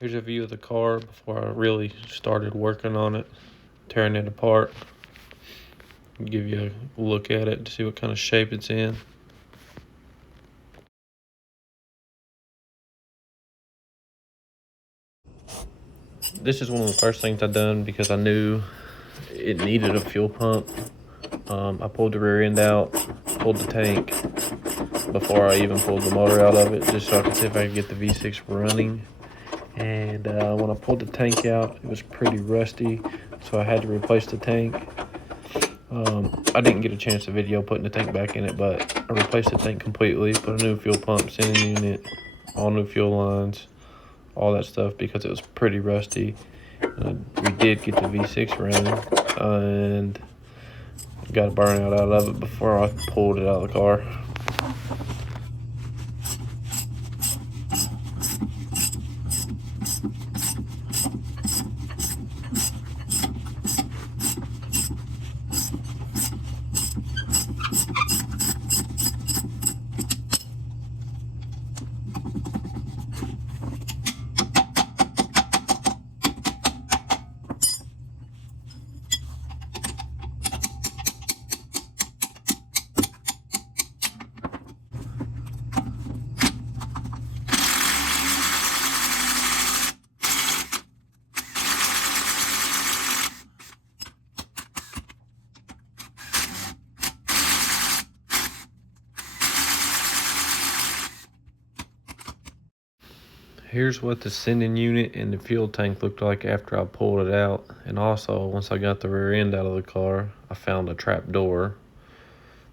Here's a view of the car before I really started working on it, tearing it apart. Give you a look at it to see what kind of shape it's in. This is one of the first things I done because I knew it needed a fuel pump. I pulled the rear end out, pulled the tank before I even pulled the motor out of it, just so I could see if I could get the V6 running. And when I pulled the tank out, it was pretty rusty, so I had to replace the tank. I didn't get a chance to video putting the tank back in it, but I replaced the tank completely, put a new fuel pump, sending unit, all new fuel lines, all that stuff because it was pretty rusty. We did get the V6 running and got a burnout out of it before I pulled it out of the car. Here's what the sending unit and the fuel tank looked like after I pulled it out. And also, once I got the rear end out of the car, I found a trap door.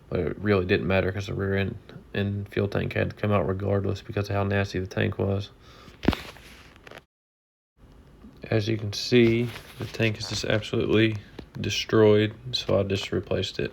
But it really didn't matter because the rear end and fuel tank had to come out regardless because of how nasty the tank was. As you can see, the tank is just absolutely destroyed, so I just replaced it.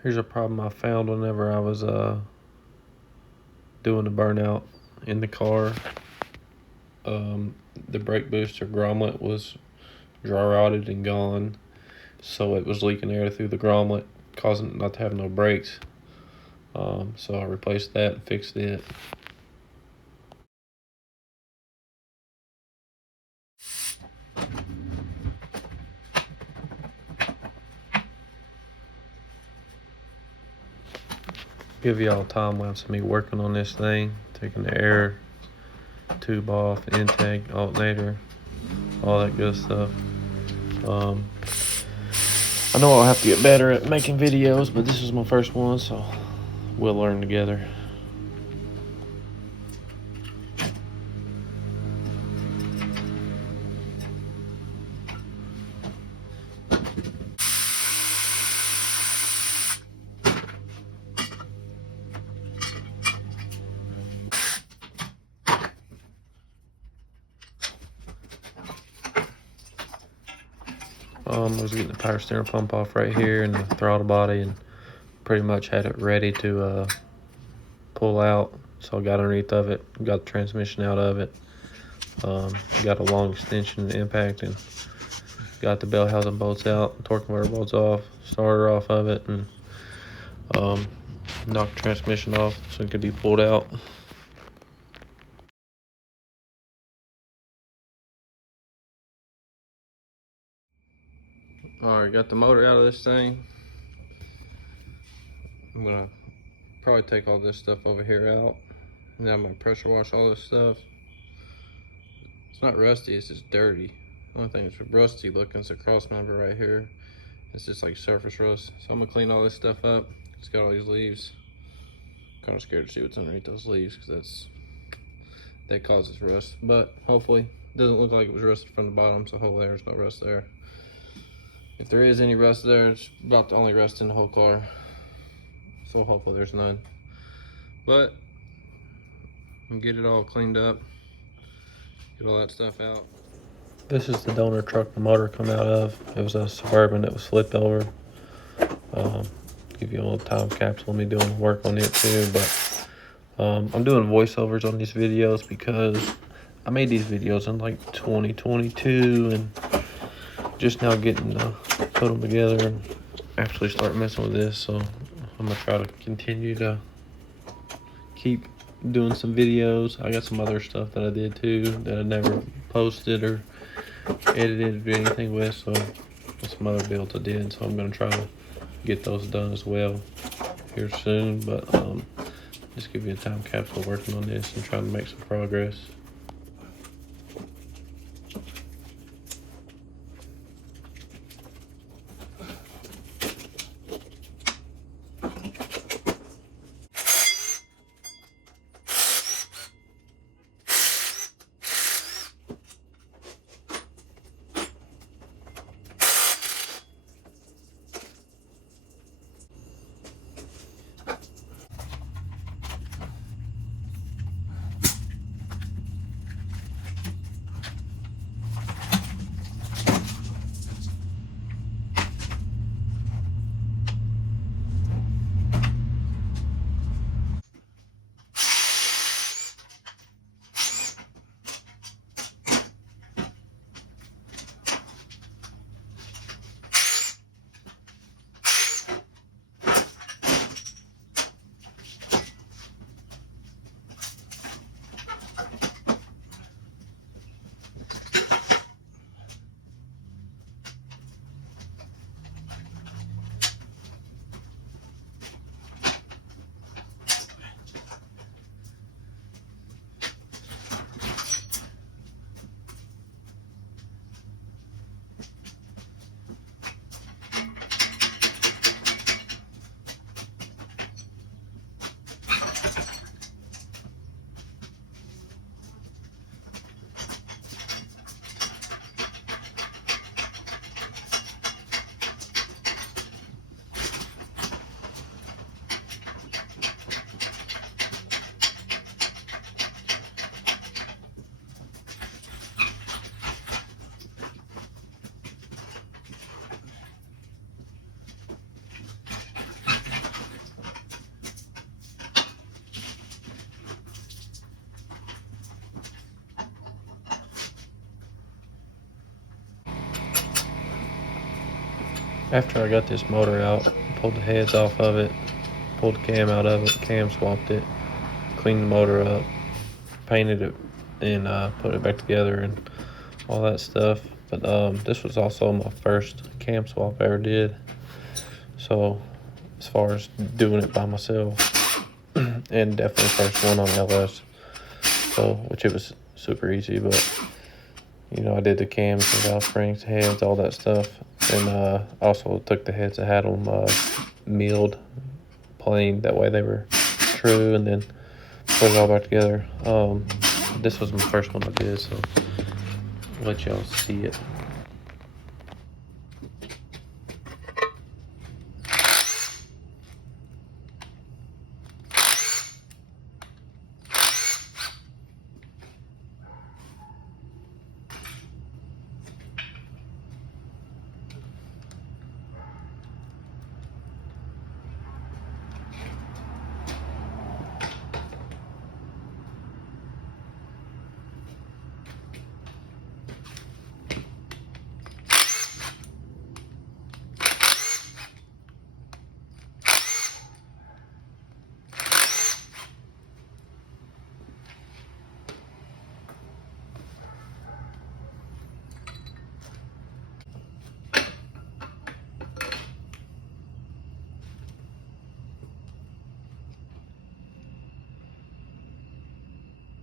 Here's a problem I found whenever I was doing the burnout in the car. The brake booster grommet was dry rotted and gone, so it was leaking air through the grommet, causing it not to have no brakes. So I replaced that and fixed it. Give y'all a time lapse of me working on this thing, taking the air tube off, intake, alternator, all that good stuff. I know I'll have to get better at making videos, but this is my first one, so we'll learn together. I was getting the power steering pump off right here and the throttle body, and pretty much had it ready to pull out. So I got underneath of it, got the transmission out of it, got a long extension impact, and got the bell housing bolts out, torque converter bolts off, starter off of it, and knocked the transmission off so it could be pulled out. Alright, got the motor out of this thing. I'm gonna probably take all this stuff over here out, and then I'm gonna pressure wash all this stuff. It's not rusty, it's just dirty. The only thing that's rusty looking is the cross member right here. It's just like surface rust. So I'm gonna clean all this stuff up. It's got all these leaves. Kind of scared to see what's underneath those leaves because that causes rust. But hopefully, it doesn't look like it was rusted from the bottom, so hopefully there's no rust there. If there is any rust there, it's about the only rust in the whole car. So hopefully there's none. But and get it all cleaned up, get all that stuff out. This is the donor truck the motor come out of. It was a Suburban that was flipped over. Give you a little time capsule of me doing work on it too, but I'm doing voiceovers on these videos because I made these videos in like 2022 and just now getting to put them together and actually start messing with this. So I'm gonna try to continue to keep doing some videos. I got some other stuff that I did too that I never posted or edited or anything with, so some other builds I did, so I'm gonna try to get those done as well here soon. But just give you a time capsule working on this and trying to make some progress. After I got this motor out, pulled the heads off of it, pulled the cam out of it, cam swapped it, cleaned the motor up, painted it, and put it back together and all that stuff. But this was also my first cam swap I ever did. So as far as doing it by myself, and definitely first one on LS. So, which it was super easy, but you know, I did the cams, the valve springs, heads, all that stuff. And also took the heads that had them milled plain, that way they were true, and then put it all back together. This was my first one I did, so I'll let y'all see it.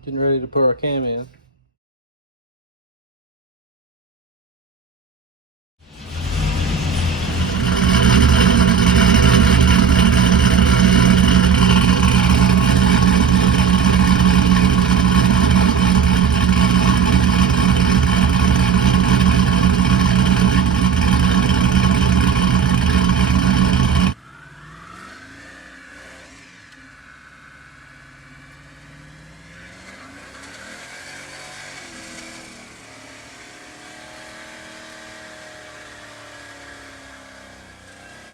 Getting ready to put our cam in.